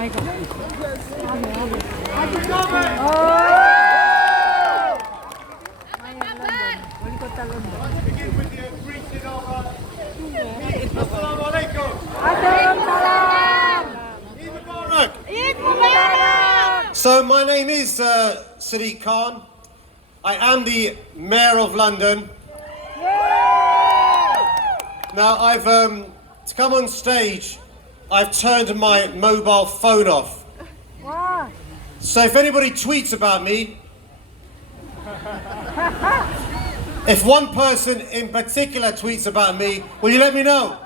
So my name is Sadiq Khan. I am the Mayor of London. Now I've to come on stage, I've turned my mobile phone off. So if anybody tweets about me, if one person in particular tweets about me, will you let me know?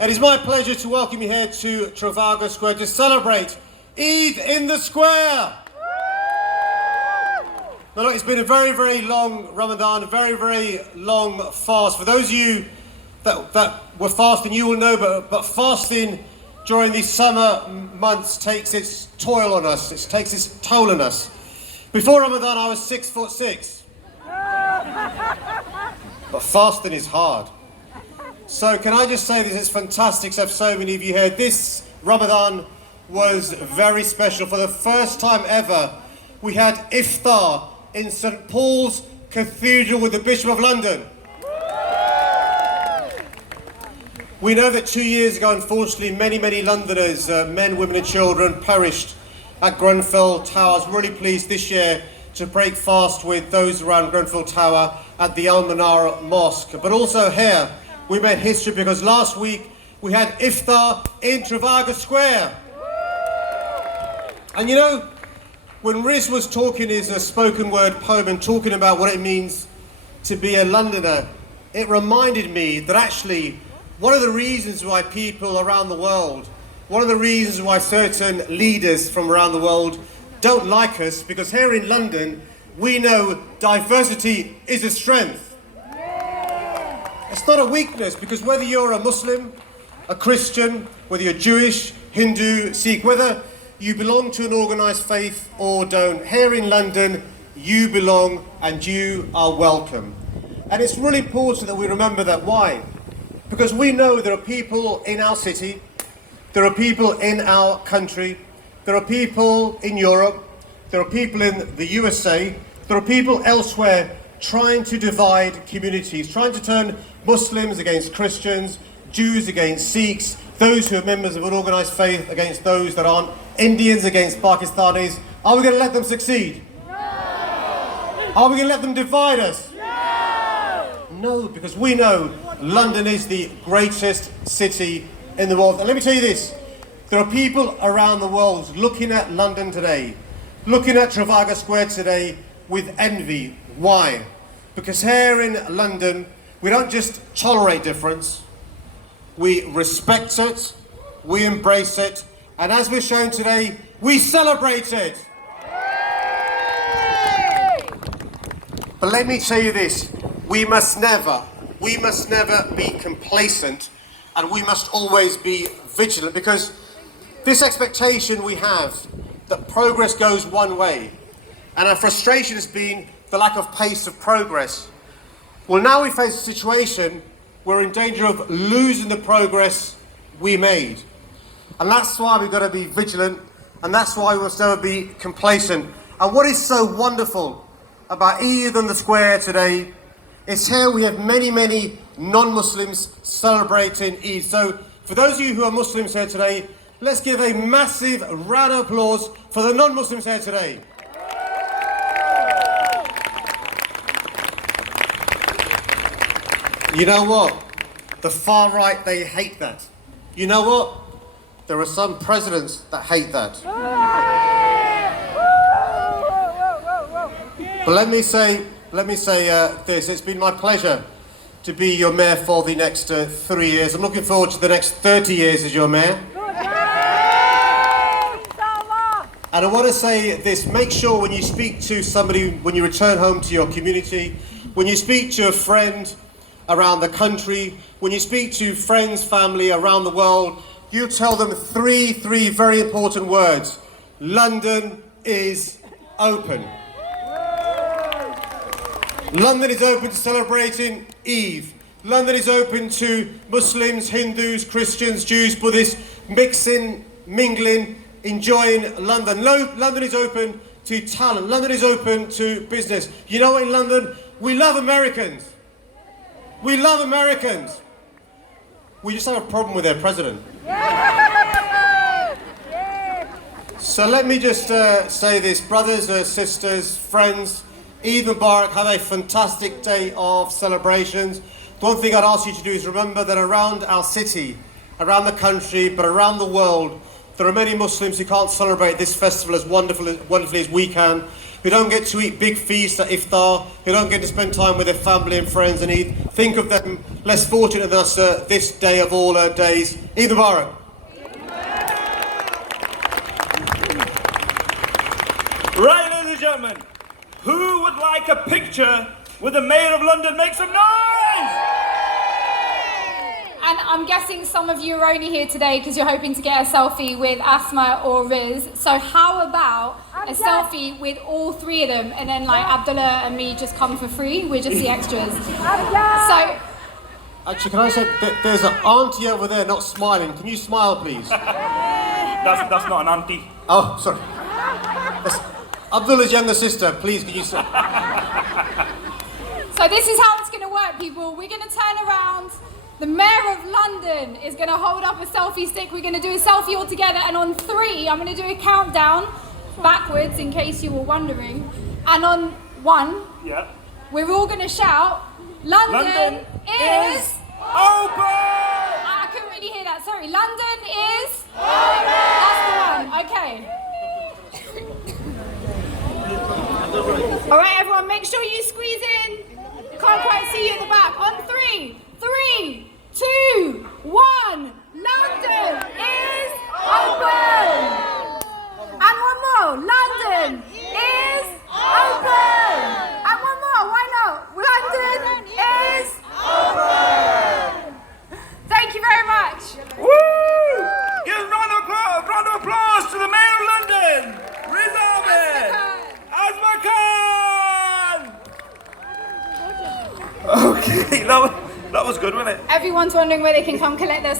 It is my pleasure to welcome you here to Trafalgar Square to celebrate Eid in the Square. Now look, it's been a very, very long Ramadan, a very, very long fast. For those of you that were fasting, you will know, but fasting during these summer months takes its toil on us. It takes its toll on us. Before Ramadan, I was 6'6". But fasting is hard. So can I just say this, it's fantastic to have so many of you here. This Ramadan was very special. For the first time ever, we had iftar in St. Paul's Cathedral with the Bishop of London. We know that 2 years ago, unfortunately, many Londoners, men, women and children, perished at Grenfell Tower. I was really pleased this year to break fast with those around Grenfell Tower at the Al Manar Mosque. But also here, we made history because last week we had iftar in Trafalgar Square. And you know, when Riz was talking his spoken word poem and talking about what it means to be a Londoner, it reminded me that actually one of the reasons why people around the world, one of the reasons why certain leaders from around the world don't like us, because here in London, we know diversity is a strength. It's not a weakness, because whether you're a Muslim, a Christian, whether you're Jewish, Hindu, Sikh, whether you belong to an organised faith or don't, here in London, you belong and you are welcome. And it's really important that we remember that. Why? Because we know there are people in our city, there are people in our country, there are people in Europe, there are people in the USA, there are people elsewhere trying to divide communities, trying to turn Muslims against Christians, Jews against Sikhs, those who are members of an organised faith against those that aren't, Indians against Pakistanis. Are we going to let them succeed? No! Are we going to let them divide us? No! No, because we know London is the greatest city in the world. And let me tell you this, there are people around the world looking at London today, looking at Trafalgar Square today with envy. Why? Because here in London, we don't just tolerate difference, we respect it, we embrace it, and as we're shown today, we celebrate it. But let me tell you this, we must never be complacent, and we must always be vigilant, because this expectation we have that progress goes one way, and our frustration has been the lack of pace of progress. Well, now we face a situation where we're in danger of losing the progress we made. And that's why we've got to be vigilant, and that's why we must never be complacent. And what is so wonderful about Eid in the Square today is here we have many non-Muslims celebrating Eid. So for those of you who are Muslims here today, let's give a massive round of applause for the non-Muslims here today. You know what? The far right, they hate that. You know what? There are some presidents that hate that. But let me say this. It's been my pleasure to be your mayor for the next 3 years. I'm looking forward to the next 30 years as your mayor. And I want to say this, make sure when you speak to somebody, when you return home to your community, when you speak to a friend around the country, when you speak to friends, family around the world, you tell them three very important words. London is open. London is open to celebrating Eid. London is open to Muslims, Hindus, Christians, Jews, Buddhists. mixing, mingling, enjoying London. London is open to talent. London is open to business. You know what, in London, we love Americans. We love Americans. We just have a problem with their president. So let me just say this, brothers, sisters, friends, Eid Mubarak, have a fantastic day of celebrations. The one thing I'd ask you to do is remember that around our city, around the country, but around the world, there are many Muslims who can't celebrate this festival as wonderfully as we can, who don't get to eat big feasts at iftar, who don't get to spend time with their family and friends and Eid. Think of them less fortunate than us this day of all days. Eid Mubarak. Right, ladies and gentlemen, who would like a picture with the Mayor of London? Make some noise! And I'm guessing some of you are only here today because you're hoping to get a selfie with Asma or Riz. So how about a selfie with all three of them, and then like Abdullah and me just come for free? We're just the extras. So Actually, can I say, there's an auntie over there not smiling. Can you smile, please? That's not an auntie. Oh, sorry. That's Abdullah's younger sister. Please, can you say? So this is how it's going to work, people. We're going to turn around. The Mayor of London is going to hold up a selfie stick. We're going to do a selfie all together. And on 3, I'm going to do a countdown backwards in case you were wondering. And on 1, we're all going to shout, London is open! I couldn't really hear that. Sorry. London is open! That's the one. Okay. All right, everyone, make sure you squeeze in. Can't quite see you at the back. On 3, 3, 2, 1. London is open. And one more. London is open. And one more. Why not? London is open. Thank you very much. Woo! Give a round of applause to the Mayor of London, Riz Ahmed. Asma Khan! Okay, that was good, wasn't it? Everyone's wondering where they can come collect their